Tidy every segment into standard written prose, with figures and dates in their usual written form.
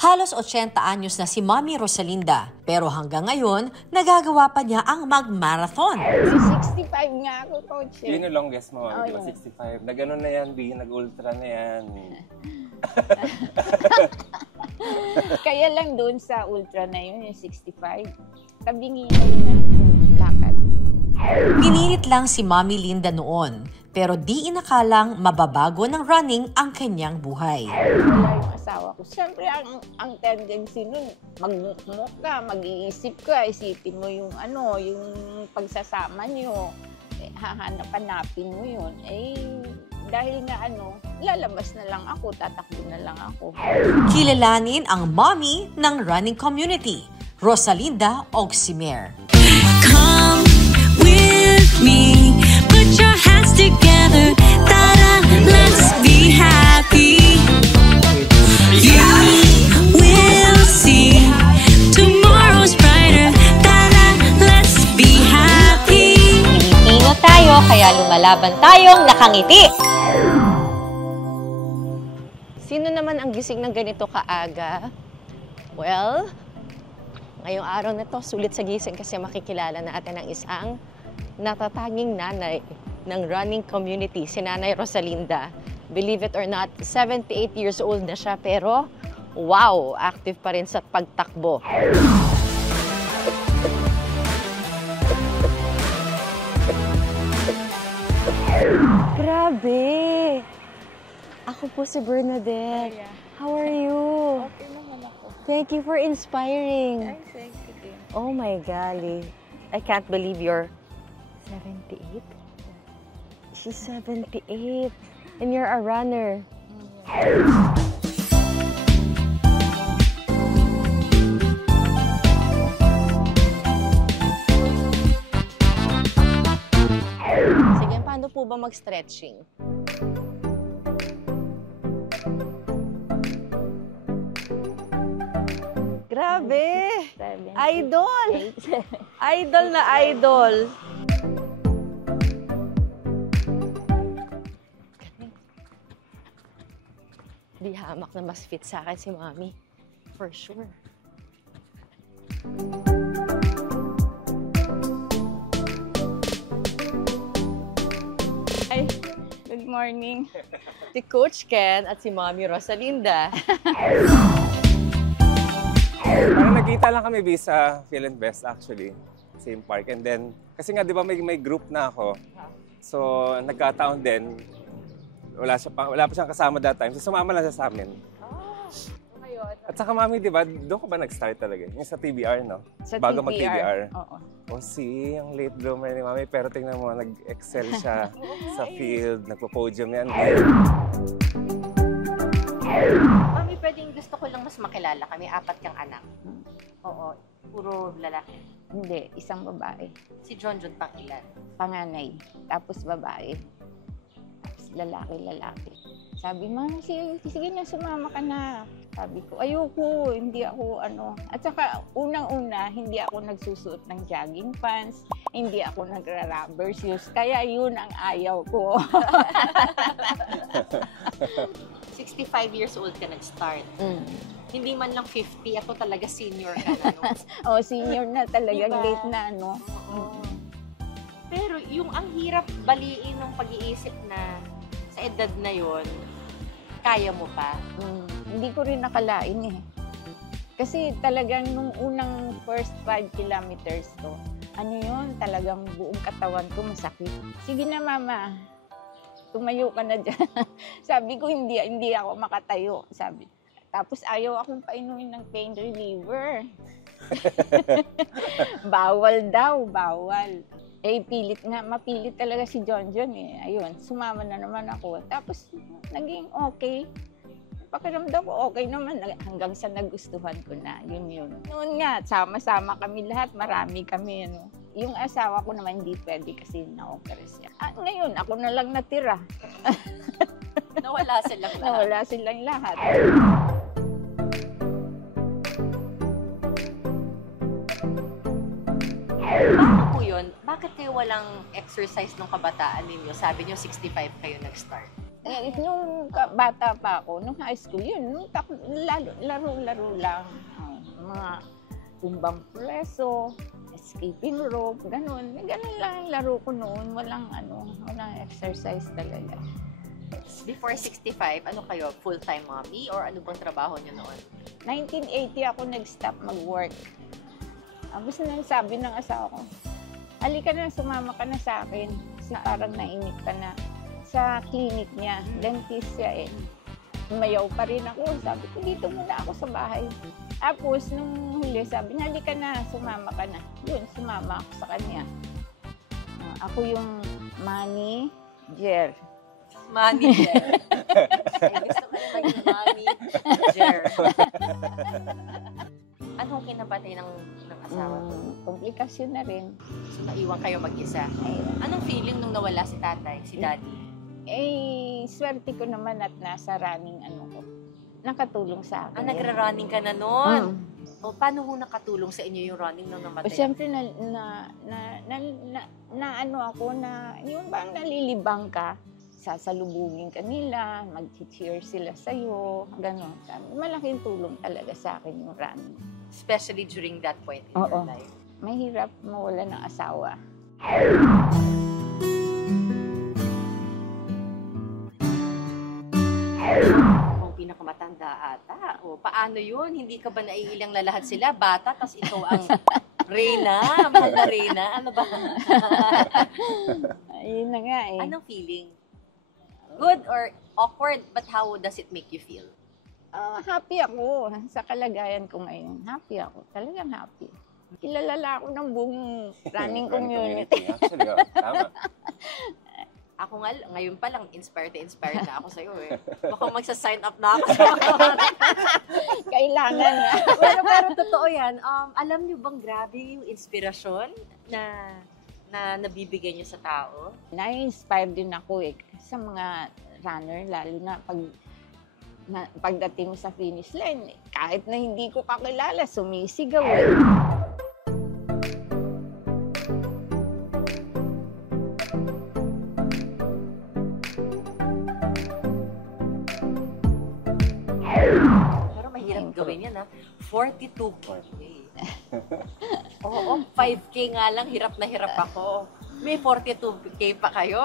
Halos 80 anyos na si Mommy Rosalinda, pero hanggang ngayon, nagagawa pa niya ang mag-marathon. 65 nga ako, coach. Yun yung longest mo, Oh, di ba? 65. Nag-ano na yan, B, nag-ultra na yan. Kaya lang doon sa ultra na yun, yung 65. Tabingi na yun ang lakad. Pinilit lang si Mommy Linda noon, pero di inakalang mababago ng running ang kanyang buhay. Wala yung asawa ko. Siyempre, ang tendency nun, magmukmuk ka, mag-iisip ka, isipin mo yung yung pagsasama niyo, hahanap-hanapin mo yun. Dahil nga lalabas na lang ako, tatakbo na lang ako. Kilalanin ang mommy ng running community, Rosalinda Oximer. Come with me, put your hands together, ta-da, let's be happy. You will see tomorrow's brighter, ta-da, let's be happy. Pilipino tayo, kaya lumalaban tayong nakangiti. Sino naman ang gising ng ganito kaaga? Well, ngayong araw na to, sulit sa gising kasi makikilala natin ang isang natatanging nanay ng running community, si Nanay Rosalinda. Believe it or not, 78 years old na siya, pero wow, active pa rin sa pagtakbo. Grabe! Ako po si Bernadette. How are you? Okay naman ako. Thank you for inspiring. Thank you. Oh my golly. I can't believe you're 78? She's 78. And you're a runner. Sige, paano po ba mag-stretching? Grabe! Idol! Idol na idol! Di hamak na mas fit sa akin si Mommy. For sure. Ay, good morning. Si Coach Ken at si Mommy Rosalinda. Parang nagkita lang kami, B, sa Phil and Best actually. Same park. And then, kasi nga di ba may group na ako. So, nagkataon din. Wala pa siyang kasama that time. So, sumama lang siya sa amin. At saka, Mami, di ba, doon ka ba nag-start talaga? Yung sa TBR, no? Sa Bago TBR? mag-TBR. Oo. O, see, ang late bloomer ni Mami. Pero tingnan mo, nag-excel siya sa field. Nagpo-podium yan. Mami, pwedeng gusto ko lang mas makilala kami. 4 kang anak. Oo, puro lalaki. Hindi, isang babae. Si John pang ilan? Panganay. Tapos babae. Tapos lalaki. Sabi, Mami, sige na, sumama ka na. Sabi ko, ayoko, hindi ako At saka, unang-una, hindi ako nagsusuot ng jogging pants, hindi ako nagra-rubber shoes, kaya yun ang ayaw ko. 65 years old ka nag-start. Hindi man lang 50, ako talaga senior ka na. No? Senior na talagang Diba? late na, Pero yung ang hirap baliin ng pag-iisip na sa edad na yon, kaya mo pa? Hindi ko rin nakalain Kasi talagang nung unang first 5 kilometers ko, talagang buong katawan ko masakit. Sige na, Mama. Tumayo ka na dyan. Sabi ko, hindi ako makatayo. Sabi. Tapos ayaw akong painumin ng pain reliever. Bawal daw, bawal. Mapilit talaga si John. Ayun, sumama na naman ako. Tapos naging okay. Pakiramdam ko okay naman hanggang sa nagustuhan ko na. Yun. Noon nga, sama-sama kami lahat, marami kami. Yung asawa ko naman hindi pwede kasi na-opera siya. Ngayon, ako na lang natira. Nawala silang lahat. Nawala silang lahat. Paano po yun? Bakit kayo walang exercise ng kabataan ninyo? Sabi niyo 65 kayo nag-start. Nung bata pa ako, nung high school, yun, laro-laro lang. Mga tumbang preso, skipping rope, ganun. Ganun lang ang laro ko noon. Walang exercise talaga. Before 65, ano kayo? Full-time mommy or ano bang trabaho niyo noon? 1980 ako nag-stop mag-work. Basta nang sabi ng asawa ko, halika na, sumama ka na sa akin. Kasi parang nainip ka na. Sa clinic niya, dentist siya eh. Umayaw pa rin ako. Sabi ko, dito muna ako sa bahay. Tapos, nung huli, sabi niya, halika na, sumama ka na. Yun, sumama ako sa kanya. Ako yung manager. Manager. Ay, gusto ko na maging manager. Anong kinapatay ng asawa ko? Komplikasyon na rin. So, naiwan kayo mag-isa. Anong feeling nung nawala si tatay, si daddy? Swerte ko naman at nasa running ko. Nakatulong sa akin. Nagra-running ka na noon? O, paano ho nakatulong sa inyo yung running nung namatay? Siyempre, yung bang nalilibang ka, sasalubungin ka nila, mag-cheer sila sa'yo, gano'n. Malaking tulong talaga sa akin yung running. Especially during that point in your life. Mahirap mawala ng asawa. Kung pinakamatanda ata, o paano yun? Hindi ka ba naiilang lahat sila? Bata, tas ikaw ang Reyna, mahal na Reyna. Ano ba? Ayun na nga eh. Anong feeling? Good or awkward, but how does it make you feel? Happy ako sa kalagayan ko ngayon. Happy ako. Talagang happy. Kilala ako ng buong running community. Actually, tama. Ako nga, ngayon pa lang, inspired na ako sa'yo eh. Baka magsa-sign up na ako. Kailangan na. pero totoo yan. Alam niyo bang grabe yung inspirasyon na nabibigay niyo sa tao? Na-inspire din ako eh sa mga runner, lalo na pagdating sa finish line. Kahit na hindi ko kakilala, sumisigaw eh. Pero mahirap gawin yan ha. 42K. Oo, 5K nga lang, hirap na hirap ako. May 42K pa kayo.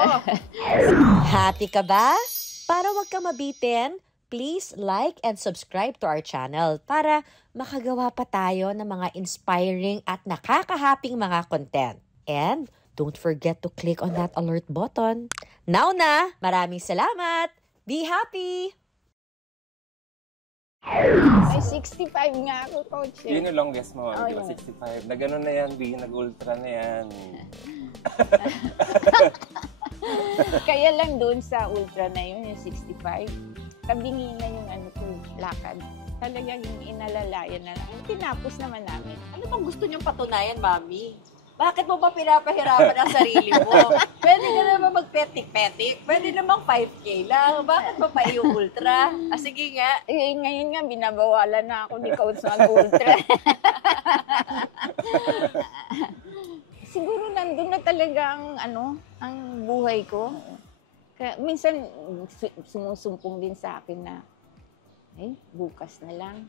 Happy ka ba? Para wag ka mabitin, please like and subscribe to our channel para makagawa pa tayo ng mga inspiring at nakakahaping mga content. And don't forget to click on that alert button. Now na, maraming salamat! Be happy! May 65 nga ako, coach. Yun yung longest mo, di ba? 65. Na gano'n na yan, nag-ultra na yan. Kaya lang doon sa ultra na yun, yung 65, tabingi na yung lakad. Talagang yung inalalayan na lang. Tinapos naman namin. Ano bang gusto niyong patunayan, Mami? Bakit mo ba pinapahirapan ang sarili mo? Pwede ka naman magpetik-petik. Pwede namang 5K lang. Bakit pa ultra? Sige nga. Ngayon nga, binabawalan na ako ni Coach mag-ultra. Siguro nandun na talaga ang buhay ko. Kaya minsan sumusumpong din sa akin na, bukas na lang.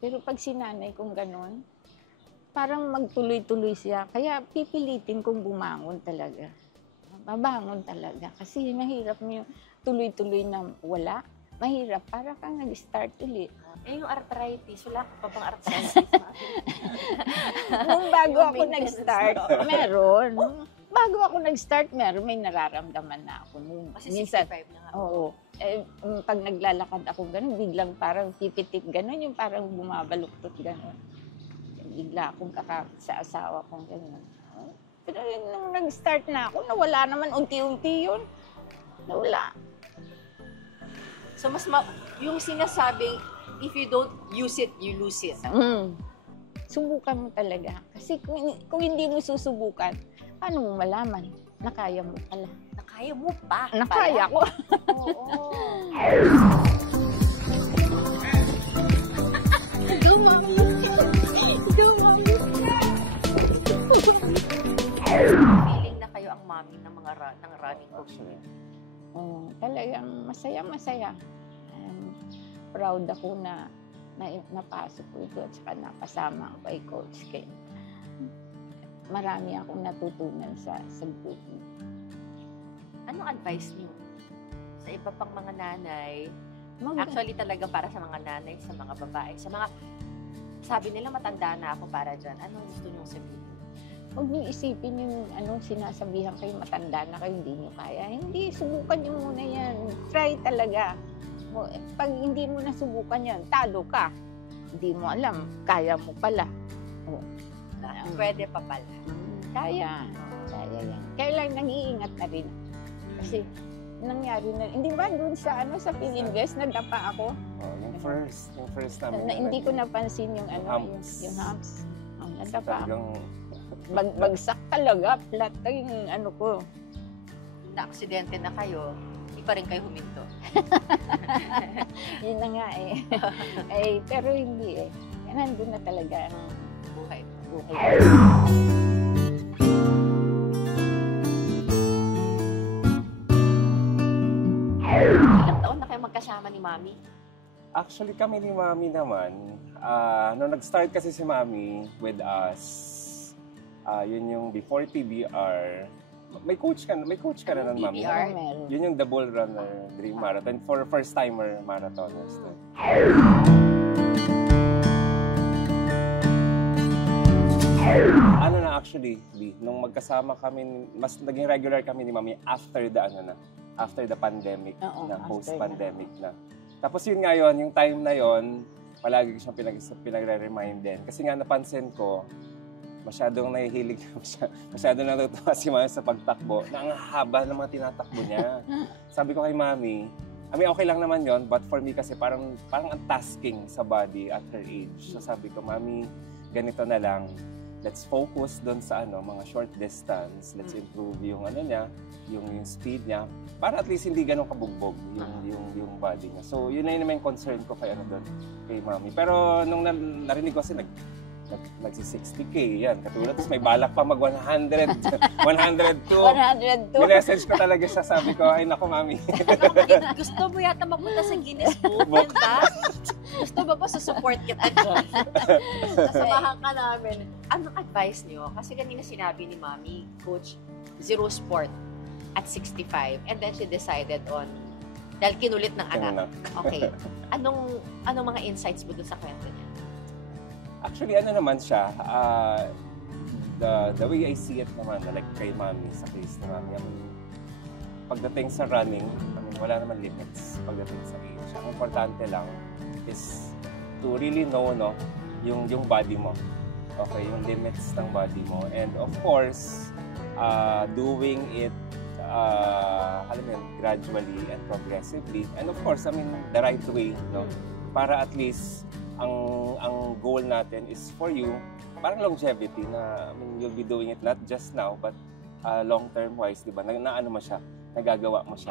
Pero pag sinanay kong ganon, parang magtuloy-tuloy siya. Kaya pipilitin kong bumangon talaga. Babangon talaga. Kasi mahirap yung tuloy-tuloy na wala. Mahirap. Para kang nag-start ulit. Yung arthritis, wala ka pa bang arthritis? Nung bago ako nag-start, meron. Bago ako nag-start, may nararamdaman na ako noon. Kasi 65 na nga. Oo. Pag naglalakad ako gano'n, biglang parang pipitik gano'n, yung parang bumabaluktot gano'n. Bigla akong kakapit sa asawa kong gano'n. Pero nung nag-start na ako, nawala naman unti-unti yun. Nawala. So yung sinasabing, if you don't use it, you lose it. Subukan mo talaga. Kasi kung hindi mo susubukan, paano mo malaman? Nakaya mo pala. Nakaya mo pa? Nakaya ko. Oo. Go, Mommy! Go, Mommy! Feeling na kayo ang mami ng mga running coach niyo. Talagang masaya. Proud ako na napasok ko ito at saka napasama ako kay Coach Ken. Marami akong natutunan sa group. Anong advice niyo sa iba pang mga nanay? Actually talaga para sa mga nanay, sa mga babae, sa mga sabi nila matanda na ako para dyan. Anong gusto niyong sabihin? Huwag niyo isipin yung sinasabihan kayo, matanda na kayo, hindi niyo kaya. Hindi, subukan niyo muna yan. Try talaga. Pag hindi mo nasubukan yan, talo ka. Hindi mo alam, kaya mo pala. Pwede pa pala. Kaya yan. Kaya lang nag-iingat na rin. Kasi nangyari na, hindi ba doon sa Philinvest, nadapa ako? Yung first namin. Hindi ko napansin yung humps. yung humps. Nadapa ako. Talagang Bagsak talaga, flat yung ko. Na-aksidente na kayo, hindi pa rin kayo huminto. Yun na nga eh. Pero hindi eh. Nandun na talaga ang Buhay. Ilang taon na kayo magkasama ni Mami? actually kami ni Mami naman, nung nag-start kasi si Mami with us, yun yung before PBR, may coach ka na nun, Mami. PBR? Yun yung the Bull Runner Dream Marathon for first-timer marathoners. Ano na actually, nung magkasama kami, mas naging regular kami ni Mami after the pandemic, post-pandemic na. Tapos yun nga yun, yung time na yun, palagi ko siyang pinagre-remind din. Kasi nga napansin ko, masyadong nahihilig, masyadong natutuwa si Mami sa pagtakbo, na ang haba ng mga tinatakbo niya. Sabi ko kay Mami, okay lang naman yon, but for me kasi parang ang tasking sa body at her age. So sabi ko, Mami, ganito na lang. Let's focus doon sa mga short distance. Let's improve yung yung speed niya para at least hindi ganun kabugbog yung body niya. So yun na yung concern ko kay kay Mami. Pero nung narinig ko kasi nagsi-60K yan. Katulad, tapos may balak pa mag 100, 102. 102. Minessage ko talaga siya, sabi ko, ay naku, Mami. Gusto mo yata mapunta sa Guinness Book, ba? Gusto ba pa support kita dyan? Sasamahan ka namin. Anong advice niyo? Kasi kanina sinabi ni Mami, Coach, zero sport at 65. And then she decided on, dahil kinulit ng anak. Okay. Anong mga insights mo dun sa kwento niya? Actually, naman siya, the way I see it naman, like kay Mami, sa case na Mami, pagdating sa running, wala naman limits pagdating sa age. Ang importante lang is to really know yung body mo. Okay, yung limits ng body mo. And of course, doing it gradually and progressively. And of course, the right way, para at least ang goal natin is for you, parang longevity na you'll be doing it not just now, but long-term wise, di ba? Na mo siya, nagagawa mo siya.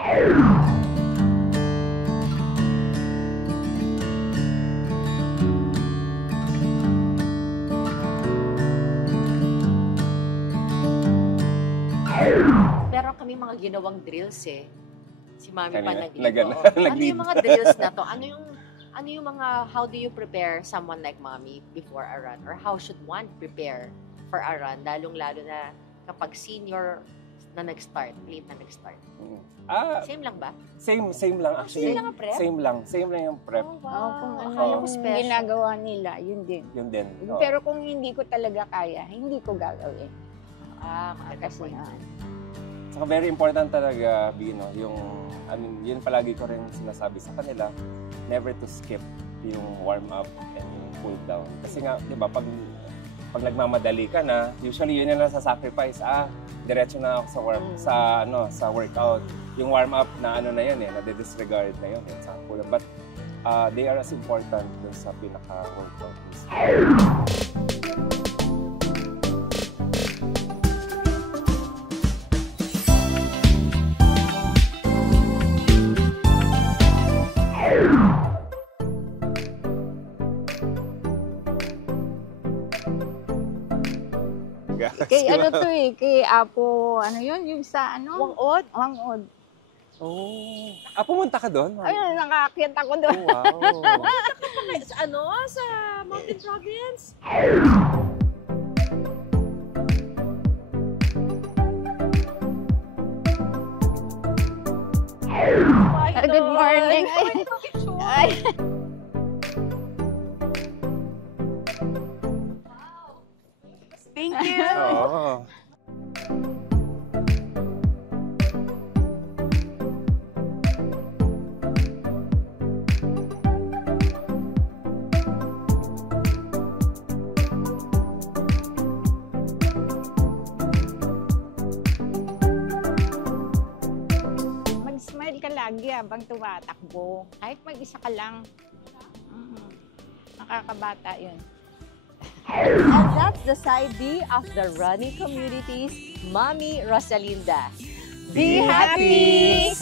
Pero kami mga ginawang drills Si Mami pa nag-lead. Ano yung mga drills na to? Ano yung mga, how do you prepare someone like Mami before a run? Or how should one prepare for a run? Lalong-lalo na kapag senior na nag-start, late na nag-start. Same lang ba? Same lang actually. Same lang ang prep? Same lang yung prep. Oh, wow. Kung Yung yung special. ginagawa nila, yun din. Yun din. Pero kung hindi ko talaga kaya, hindi ko gagawin. Kasi Saka very important talaga, Bino, yun palagi ko rin sinasabi sa kanila, never to skip yung warm-up and yung cool-down. Kasi nga, di ba, pag nagmamadali ka na, usually yun na sa sacrifice. Diretso na ako sa workout. Yung warm-up na na yun na-disregard na yun sa cool-down. But they are as important dun sa pinaka-workout. Kay kay Apo, yung sa Wangod? Wangod. Oh. Pumunta ka doon? Ayun, nakakit ako doon. Oh, wow. Sa Mountain Province? Good morning. Ay. Thank you. Oo. Mag-smile ka lagi habang tumatakbo. Kahit mag-isa ka lang. Nakakabata yun. And that's the side B of the running community's Mommy Rosalinda. Be happy!